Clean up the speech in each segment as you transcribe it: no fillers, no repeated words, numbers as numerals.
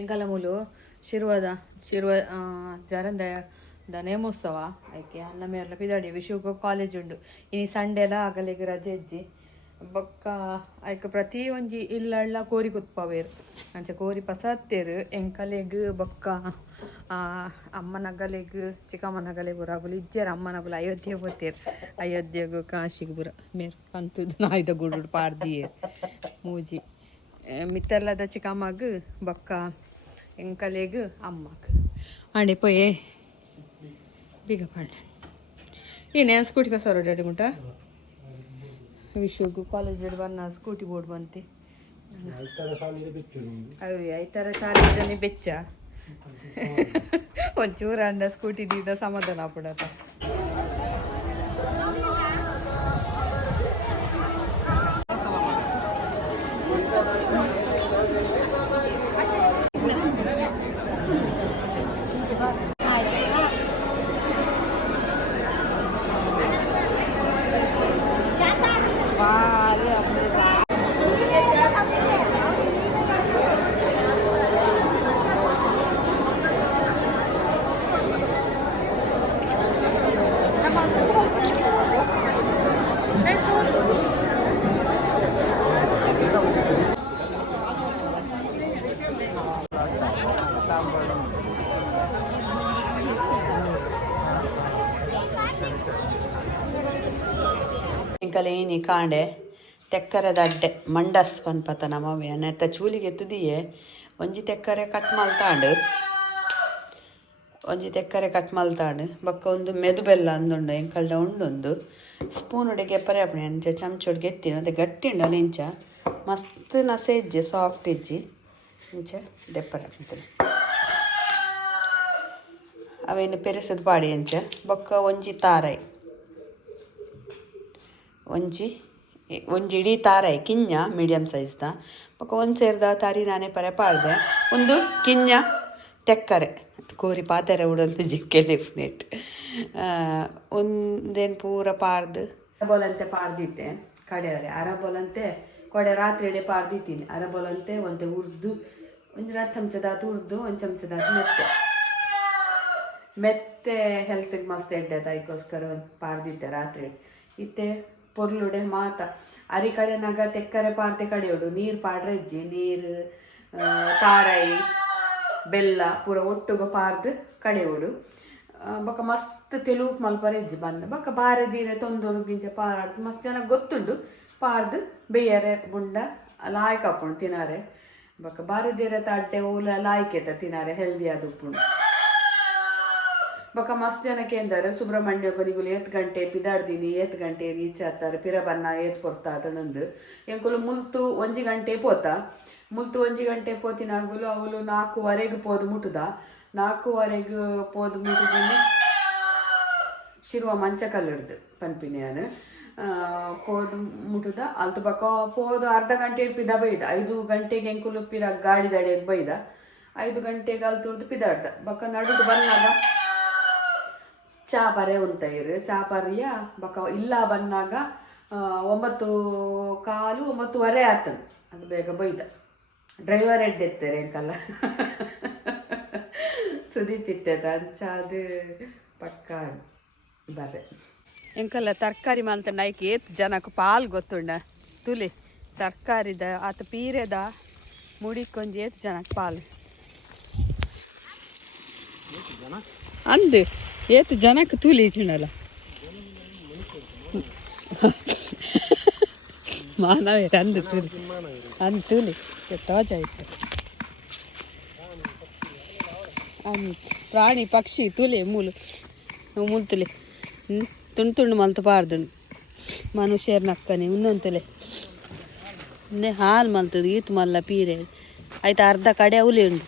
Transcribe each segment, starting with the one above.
ಎಂಕಲ ಶಿರುವ ಜರಂದ ನೇಮೋತ್ಸವ ಆಯ್ಕೆ ಅನ್ನ ಮೇರ್ಲ ಪಿದಾಡಿ ವಿಶುಗ ಕಾಲೇಜ್ ಉಂಡು ಇನಿ ಸಂಡೆಲ ಆಗಲಿಗೆ ರಜೆ ಇಜ್ಜಿ ಬೊಕ್ಕ ಆಯ್ಕೆ ಪ್ರತಿ ಒಂಜಿ ಇಲ್ಲಳ್ಳ ಕೋರಿ ಕುತ್ಪವೇರು ಅಂಚೆ ಕೋರಿ ಪಸತ್ತೇರು ಎಂಕಲೆಗ್ ಬೊಕ್ಕ ಅಮ್ಮನಗಲೆಗ್ ಚಿಕ್ಕಮ್ಮನಗಲೆಗ್ ರಾಗುಲು ಇಜ್ಜೇರು ಅಮ್ಮನಗುಲು ಅಯೋಧ್ಯೆ ಹೋಗ್ತೇರು ಅಯೋಧ್ಯೆಗೂ ಕಾಶಿಗೆ ಬುರ ಮೇರ್ ಕಂತುದು ನಾಯ್ದ ಗುಡು ಪಾಡ್ದಿಯೇರು ಮೂಜಿ ಮಿತ್ತಲ್ಲದ ಚಿಕ್ಕಮ್ಮಗ್ ಬೊಕ್ಕ ಎಂಕಲೆಗ್ ಅಮ್ಮಗ್ ಆಂಡೆ ಪೋಯೆ ಬೀಗ ಪಾಡ ಏನೇ ಸ್ಕೂಟಿ ಕಸರು ಡ್ಯಾಡಿ ಮುಟ್ಟ ವಿಶ್ವಗೂ ಕಾಲೇಜ್ ಬನ್ನ ಸ್ಕೂಟಿ ಬೋರ್ಡ್ ಬಂತೆ ಅವಿ ಐತರ ಶಾಲೆ ಬೆಚ್ಚ ಒಂಚೂರು ಅಂಡ ಸ್ಕೂಟಿ ದೀಡ ಸಮಾಧಾನ ಪಡತ ಇಂಕಲೇನಿ ಕಾಂಡೆ ತೆಕ್ಕರದ ಅಡ್ಡೆ ಮಂಡಸ್ ಪನ್ಪತ ನಮ್ಮವೆ ನೆತ್ತ ಚೂಲಿಗೆ ಎತ್ತದಿಯೇ ಒಂಜಿ ತೆಕ್ಕರೆ ಕಟ್ ಮಲ್ತಾಂಡು ಬೊಕ್ಕ ಒಂದು ಮೆದು ಬೆಲ್ಲ ಅಂದುಂಡು ಎಂಕಲ್ಡ ಉಂಡೊಂದು ಸ್ಪೂನ್ ಉಡೆಗೆ ಎಪ್ಪರೆ ಅಪ್ಪಣೆ ಅಂಚೆ ಚಮಚೊಡ್ಗೆ ಎತ್ತಿನ ಅದೇ ಗಟ್ಟಿ ಉಂಡು ಅಲ್ಲಿ ಇಂಚ ಮಸ್ತ್ ನಸೆ ಇಜ್ಜಿ ಸಾಫ್ಟ್ ಇಜ್ಜಿ ಇಂಚೆ ದೆಪ್ಪರೆ ಅಪ್ಪಂತೇನೆ ಅವೇನು ಪೆರೆಸದ ಪಾಡಿ ಅಂಚೆ ಬೊಕ್ಕ ಒಂಜಿ ತಾರಾಯಿ ಒಂಜಿ ಇಡೀ ತಾರಾಯಿ ಕಿಂಜ ಮೀಡಿಯಮ್ ಸೈಜ್ದ ಬೊಕ್ಕ ಒಂದು ಸೇರ್ದ ತಾರಿ ನಾನೇ ಪರೆ ಪಾಡ್ದೆ ಒಂದು ಕಿಂಜ ತೆಕ್ಕರೆ ಕೋರಿ ಪಾತೆರೆ ಉಡೊಂದು ಜಿಕ್ಕೆ ಡೆಫಿನೆಟ್ ಒಂದೇನು ಪೂರ ಪಾಡ್ದು ಅರಬೋಲಂತೆ ಪಾಡ್ದಿದ್ದೆ ಕಡೆಯವರೆ ಅರಬೋಲಂತೆ ಕೊಡೆ ರಾತ್ರಿ ಎಡೆ ಪಾಡ್ದಿತ್ತೀನಿ ಅರಬೋಲಂತೆ ಒಂದು ಉರ್ದು ಒಂದು 2 ಚಮಚದಾತು ಉರ್ದು 1 ಚಮಚದಾತು ಮೆತ್ತೆ ಹೆಲ್ತಿಗೆ ಮಸ್ತ್ ಎಡ್ಡೆದ ಅದಕ್ಕೋಸ್ಕರ ಪಾಡ್ದಿದ್ದೆ ರಾತ್ರಿ ಇತ್ತೆ ಪೊರ್ಲುಡೆ ಮಾತ ಅರಿ ಕಡೆನಾಗ ತೆಕ್ಕರೆ ಪಾಡ್ದೆ ಕಡೆಯೋಡು ನೀರು ಪಾಡ್ರೆ ಇಜ್ಜಿ ನೀರು ತಾರಾಯಿ ಬೆಲ್ಲ ಪೂರ ಒಟ್ಟುಗ ಪಾರ್ದು ಕಡೆಯೋಡು ಬೊಕ್ಕ ಮಸ್ತ್ ತೆಲುಗು ಮಲ್ಪರೆ ಇಜ್ಜಿ ಬಂದ ಬೊಕ್ಕ ಬಾರದೀರೆ ತೊಂದೂರು ಗಿಂಚ ಪಾರಾಡ್ದು ಮಸ್ತ್ ಚೆನ್ನಾಗಿ ಗೊತ್ತುಂಡು ಪಾಡ್ದು ಬೇಯರೆ ಬುಂಡ ಲಾಯ್ಕ್ ಹಾಕೊಂಡು ತಿನ್ನಾರೆ ಬೊಕ್ಕ ಬಾರದೀರೆ ತಡ್ಡೆ ಓಲ ಲಾಯ್ಕೆತ ತಿನ್ನಾರೆ ಹೆಲ್ದಿ ಅದು ಉಪ್ಪುಂಡು ಬೊಕ್ಕ ಮಸ್ತ್ ಜನಕ್ಕೆ ಎಂದರೆ ಸುಬ್ರಹ್ಮಣ್ಯ ಕೊನಿಗುಲು 7 ಗಂಟೆ ಪಿದಾಡ್ದಿನಿ 7 ಗಂಟೆ ರೀಚ್ ಆಗ್ತಾರೆ ಪಿರ ಬನ್ನ ಪೊರ್ತಾ ಅದನ್ನೊಂದು ಎಂಕುಲು ಮುಲ್ತು 1 ಗಂಟೆ ಪೋತ ಮುಲ್ತು 1 ಗಂಟೆ ಪೋತಿನಾಗುಲು ಅವಳು 4:15 ಪೋದು ಮುಟ್ಟುದ 4:15 ಪೋದು ಮುಟ್ಟಿದ್ದೀನಿ ಶಿರುವ ಮಂಚ ಕಲ್ಲಿಡ್ದು ಪನ್ಪಿನಿಯಾನು ಪೋದು ಮುಟ್ಟುದ ಅಲ್ತು ಬೊಕ್ಕ ಪೋದು ಅರ್ಧ ಗಂಟೆ ಪಿದ ಬೈದ 5 ಗಂಟೆಗೆ ಎಂಕುಲು ಪಿರ ಗಾಡಿ ದಡಿಯಾಗಿ ಬೈದ 5 ಗಂಟೆಗೆ ಅಲ್ತುರ್ದು ಪಿದಾಡ್ದ ಬೊಕ್ಕ ನಡುದು ಬಂದಾಗ ಚಾಪರೆ ಉಂತೈರು ಚಾಪರಿಯ ಬೊಕ್ಕ ಇಲ್ಲ ಬಂದಾಗ 9:15 9:15 ಆತನು ಅದು ಬೇಗ ಬೈದ ಡ್ರೈವರ್ ಎಡ್ಡೆತ್ತಾರೆ ಎಂಕಲ್ಲ ಸುದೀಪ್ ಇತ್ತದ ಅಂಚಾದು ಪಕ್ಕ ಬರ್ರೆ ಎಂಕಲ್ಲ ತರಕಾರಿ ಮಾಲ್ತ ನೈಕ್ ಏತ್ ಜನಕ್ಕೆ ಪಾಲ್ ಗೊತ್ತುಂಡ ತುಲಿ ತರಕಾರಿದ ಆತ ಪೀರೆದ ಮುಡಿಕೊಂಜಿ ಏತ್ ಜನಕ್ಕೆ ಪಾಲ್ ಅಂದು ಏತ್ ಜನಕ್ಕೆ ತೂಲಿ ಚಿಣ್ಣಲ್ಲ ಮಾನವೇ ಅಂದು ತೂಲಿ ತೋಜ ಇತ್ತು ಪ್ರಾಣಿ ಪಕ್ಷಿ ತುಲಿ ಮುಲ್ತುಲಿ ತುಂಡು ಮಲ್ತು ಪಾರ್ದು ಮನುಷ್ಯರ ನಕ್ಕನೆ ಇನ್ನೊಂತಲೆ ಇನ್ನೇ ಹಾಲು ಮಲ್ತದು ಈತು ಮಲ್ಲ ಪೀರೆ ಆಯ್ತು ಅರ್ಧ ಕಡೆ ಅವಲಿ ಉಂಡು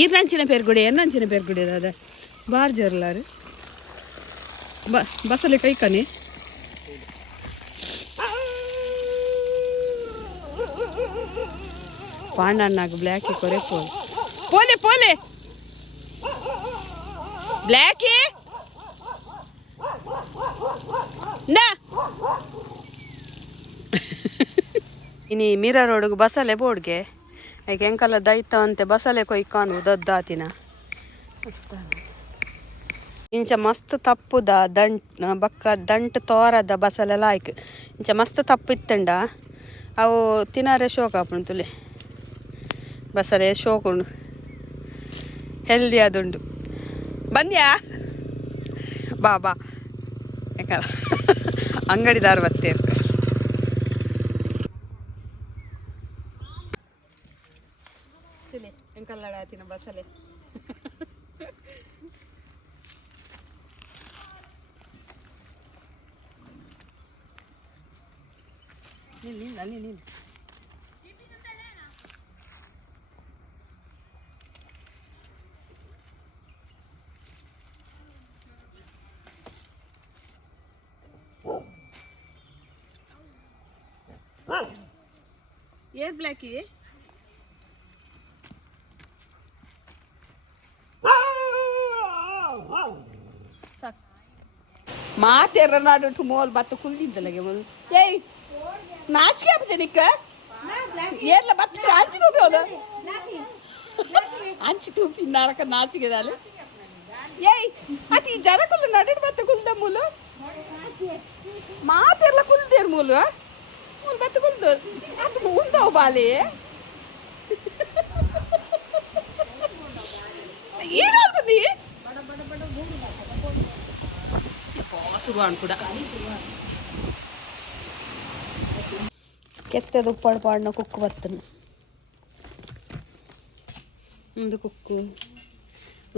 ಈರ್ನಂಚಿನ ಪೇರ್ಗುಡಿ ಎನ್ನಂಚಿನ ಪೇರ್ಗುಡಿ ಅದ ಬಾರ್ ಜರ್ಲಾರು ಬಸಲೆ ಕೈಕನೆ ಪಾಂಡಣ್ಣಾಗ ಬ್ಲ್ಯಾಕಿ ಕೊರೆ ಪೋಲೆ ಪೋಲೆ ಬ್ಲ್ಯಾಕಿ ಇನಿ ಮೀರಾ ರೋಡ್ಗೆ ಬಸಲೆ ಬೋರ್ಡ್ಗೆ ಈಗ ಎಂಕಲ್ಲ ದೈತ ಅಂತೆ ಬಸಳೆ ಕೊಯ್ಕಾನು ದದ್ದಾತಿನ ಇಂಚ ಮಸ್ತ್ ತಪ್ಪುದ ಬಕ್ಕ ದಂಟ್ ತೋರದ ಬಸಳೆ ಲಾಯ್ಕ್ ಇಂಚ ಮಸ್ತ್ ತಪ್ಪು ಇತ್ತಂಡ ಅವು ತಿನ್ನಾರೆ ಶೋಕ ಆಪುಂಡು ತುಲೆ ಬಸಳೆ ಶೋಕುಂಡು ಹೆಲ್ದಿ ಆದುಂಡು ಬಂದ್ಯಾ ಬಾ ಬಾ ಯಾಕಲ್ಲ ಅಂಗಡಿದಾರ ಬತ್ತೇರು ತುಲೆ ಎಂಕಲ್ಲಡಾತಿನ ಬಸಳೆ ಅಲ್ಲಿ ನೀನು ಏನ್ ಬ್ಲ್ಯಾಕಿ ಮಾತೆರ ನಾಡು ಮೋಲ್ ಬತ್ತ ಕುಲ್ದಿದ್ದಲ್ಲಗೆ ಮೊಲ್ ಏಯ್ ನಾಚಿಕೆ ಆಗ್ತದೆ ನಿಕ್ಕ ಏರ್ಲ ಬತ್ತ ಅಂಚಿ ತೂಪಿ ಅವಳು ಅಂಚಿ ತೂಪಿ ನರಕ ನಾಚಿಕೆದಾಲು ಏಯ್ ಅತಿ ಜನಕುಲ್ಲು ನಡಿಡ್ ಬತ್ತ ಕುಲ್ದ ಮೂಲು ಮಾತೆರ್ಲ ಕುಲ್ದೇರ್ ಮೂಲು ಮೂಲು ಬತ್ತ ಕುಲ್ದು ಅದು ಉಂದವು ಬಾಳೆ ಏನಾಲ್ ಬಂದಿ ಶುರುವಾನ್ ಕೂಡ ಕೆತ್ತದು ಉಪ್ಪಾಡು ಪಾಡಿನ ಕುಕ್ಕು ಬತ್ತನು ಒಂದು ಕುಕ್ಕು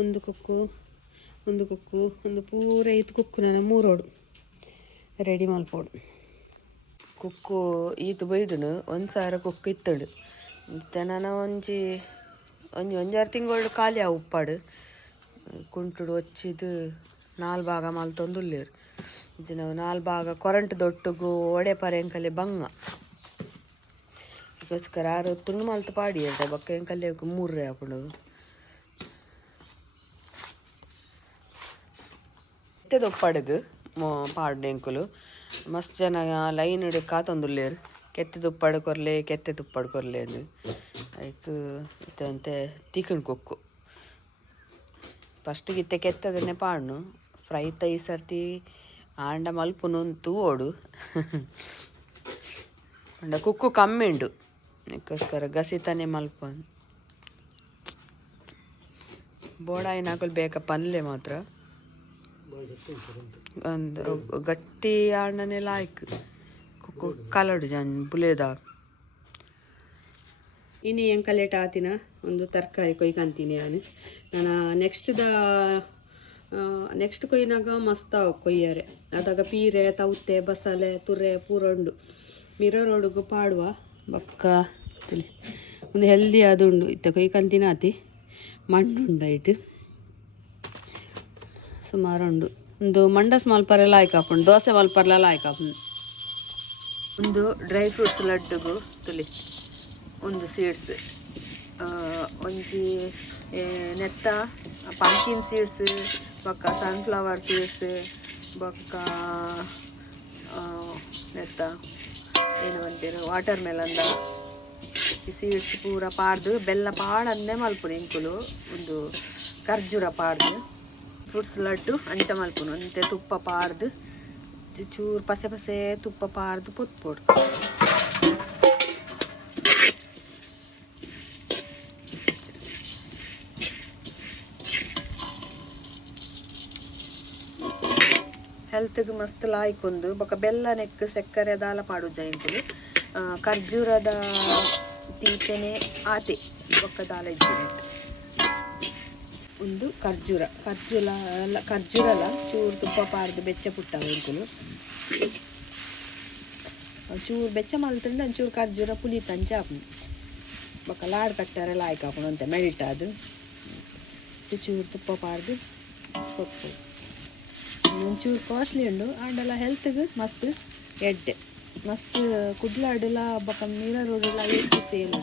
ಒಂದು ಕುಕ್ಕು ಒಂದು ಕುಕ್ಕು ಒಂದು ಪೂರ 5 ಕುಕ್ಕು ನಾನು 3 ಓಡು ರೆಡಿ ಮಲ್ಪೋಡು ಕುಕ್ಕು ಈತು ಬೈದನು 1,000 ಕುಕ್ಕು ಇತ್ತಡು ಮತ್ತೆ ನಾನು ಒಂಜಾರು ತಿಂಗಳು ಖಾಲಿ ಆ ಉಪ್ಪಾಡು ಕುಂಟುಡು వచ్చిದು 4 ಭಾಗ ಮಲ್ತೊಂದುಲ್ಲೇರು ಇದು ನಾವು 4 ಭಾಗ ಕೊರಂಟ್ ದೊಟ್ಟುಗು ಒಡೆ ಪರೆಂಕಲೆ ಬಂಗ ಈಗೋಸ್ಕರ 6 ತುಂಡು ಮಲ್ತು ಪಾಡಿ ಅದ ಬಕ್ಕ ಎಂಕಲ್ಲೆ 3 ಹಾಕೊಂಡು ಎತ್ತದ ಉಪ್ಪಾಡುಗು ಪಾಡು ಎಂಕುಲು ಮಸ್ತ್ ಜನ ಲೈನ್ ಹಿಡಿದು ಕಾತೊಂದುಲ್ಲೇರು ಕೆತ್ತದ ಉಪ್ಪಾಡು ಕೊರ್ಲೆ ಕೆತ್ತದ ಉಪ್ಪಾಡು ಕೊರ್ಲೆ ಅಂದು ಅದಕ್ಕೆ ಇತ್ತಂತೆ ತಿಕ್ಕಣ್ ಕೊಕ್ಕು ಫಸ್ಟಿಗೆ ಇತ್ತೆ ಕೆತ್ತದನ್ನೇ ಪಾಡ್ನು ಫ್ರೈ ತೈ ಸರ್ತಿ ಆಂಡ ಮಲ್ಪುನುಂತು ಓಡು ಅಂಡ ಕುಕ್ಕು ಕಮ್ಮಿ ಉಂಡು ಅದಕ್ಕೋಸ್ಕರ ಗಸಿತಾನೆ ಮಲ್ಪನು ಬೋಡಾಯಿನ ಹಾಕಲು ಬೇಕ ಪನ್ಲೆ ಮಾತ್ರ ಒಂದು ಗಟ್ಟಿ ಆಂಡನೆ ಲಾಯ್ಕ್ ಕುಕ್ಕು ಕಲಡು ಜನ್ ಬುಲೇದ ಇನ್ನು ಎಂಕಲೇಟ್ ಆತಿನ ಒಂದು ತರಕಾರಿ ಕೊಯ್ಕಂತೀನಿ ನಾನು ನೆಕ್ಸ್ಟ್ ಕೊಯ್ನಾಗ ಮಸ್ತ್ ಕೊಯ್ಯಾರೆ ಅದಾಗ ಪೀರೆ ತೌತೆ ಬಸಳೆ ತುರೆ ಪೂರ ಉಂಡು ಮಿರರ್ ಒಡುಗು ಪಾಡುವ ಬಕ್ಕ ಒಂದು ಹೆಲ್ದಿ ಆದುಂಡು ಇತ್ತ ಕೊಯ್ಕಂತಿನ ಆತಿ ಮಣ್ಣುಂಡ ಇಟ್ಟು ಸುಮಾರು ಉಂಡು ಒಂದು ಮಂಡಸ್ ಮಲ್ಪರೆಲ್ಲ ಆಯ್ಕಾಪುಂಡು ದೋಸೆ ಮಲ್ಪರ್ಲೆಲ್ಲ ಆಯ್ಕಾಪುಂಡು ಒಂದು ಡ್ರೈ ಫ್ರೂಟ್ಸ್ ಲಡ್ಡುಗು ತುಲಿ ಒಂದು ಸೀಡ್ಸ್ ಒಂಜಿ ನೆತ್ತ ಪಂಕಿನ್ ಸೀಡ್ಸ್ ಬೊಕ್ಕ ಸನ್ಫ್ಲವರ್ ಸೀಡ್ಸ್ ಬೊಕ್ಕ ನೆತ್ತ ಏನು ಅಂತೀರು ವಾಟರ್ ಮೆಲನ್ದ ಈ ಸೀಡ್ಸ್ ಪೂರ ಪಾಡ್ದು ಬೆಲ್ಲ ಪಾಡಂದೇ ಮಲ್ಪುನು ಇಂಕುಲು ಒಂದು ಖರ್ಜೂರ ಪಾಡ್ದು ಫ್ರೂಟ್ಸ್ ಲಡ್ಡು ಅಂಚ ಮಲ್ಪುನು ಅಂತೆ ತುಪ್ಪ ಪಾಡ್ದು ಚೂರು ಪಸೆ ಪಸೆ ತುಪ್ಪ ಪಾಡ್ದು ಪೊತ್ಪೊಡು ಹೆಲ್ತ್ಗೆ ಮಸ್ತ್ ಲಾಯ್ಕೊಂದು ಬೊಕ್ಕ ಬೆಲ್ಲ ನೆಕ್ ಸಕ್ಕರೆ ದಾಲ ಪಾಡು ಜೈಂಕುಲು ಖರ್ಜೂರದ ತೀಚೆನೆ ಆತೆ ಬೊಕ್ಕ ದಾಲ ಇಜ್ಜಿನ ಒಂದು ಖರ್ಜೂರಲ ಚೂರು ತುಪ್ಪ ಪಾರ್ದು ಬೆಚ್ಚ ಪುಟ್ಟ ಇಂಕುಲು ಚೂರು ಬೆಚ್ಚ ಮಲ್ತಂಡು ಒಂಚೂರು ಖರ್ಜೂರ ಪುಲಿ ತಂಚ ಹಾಪುನು ಬೊಕ್ಕ ಲಾಡ್ ಕಟ್ಟರೆ ಲಾಯ್ಕ್ ಹಾಪುನು ಅಂತೆ ಮೆಲ್ಟ್ ಅದು ಚೂರು ತುಪ್ಪ ಪಾರ್ದು ಕೊತ್ತು ಒಂಚೂರು ಕಾಸ್ಟ್ಲಿ ಉಂಡು ಆಂಡಲ ಹೆಲ್ತ್ಗೆ ಮಸ್ತ್ ಎಡ್ಡೆ ಮಸ್ತ್ ಕುಡ್ಲಾಡಲ ಬೊಕ್ಕ ಮಿರರ್ ಓಡಲ ಸೇಲ್